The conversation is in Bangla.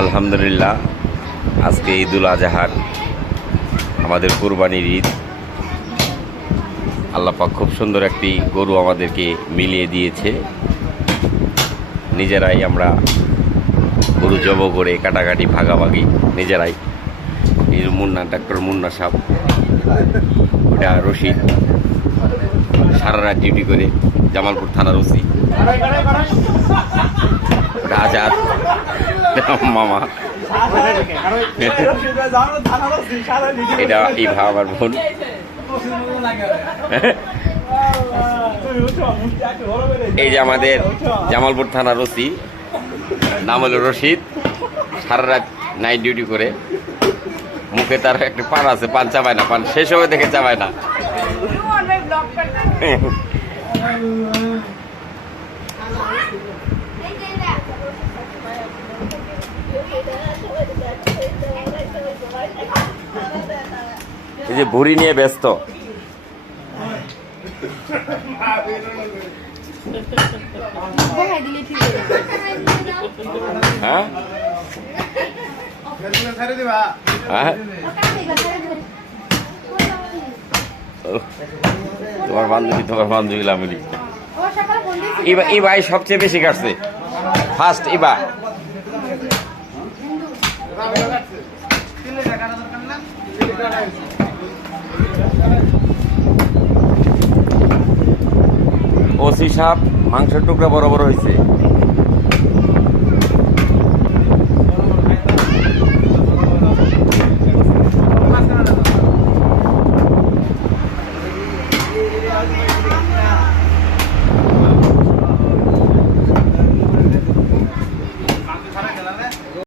আলহামদুলিল্লাহ, আজকে ঈদুল আজহার আমাদের কুরবানির ঈদ। আল্লাহ পাক খুব সুন্দর একটি গরু আমাদেরকে মিলিয়ে দিয়েছে। নিজেরাই আমরা গরু জব করে কাটাকাটি ভাগাভাগি নিজেরাই। মুন্না ডাক্তার মুন্না সাহেব, ওটা রশিদ সারা রাত ডিউটি করে, জামালপুর থানার ওসি। ওটা আজাদ মামা, এটা ইভা আমার বোন। এই যে আমাদের জামালপুর থানার ওসি, নাম হলো রশিদ, সারা রাত নাইট ডিউটি করে। মুখে তার একটা পান আছে, পান চাবায় না, পান শেষ হবে দেখে চাবায় না। এই যে ভুড়ি নিয়ে ব্যস্ত। হ্যাঁ তোমার বান্ধবী লামিলি। এই ভাই সবচেয়ে বেশি কাটছে, ফার্স্ট ইবা। ওসি সাহেব, মাংসের টুকরা বড় বড় হয়েছে।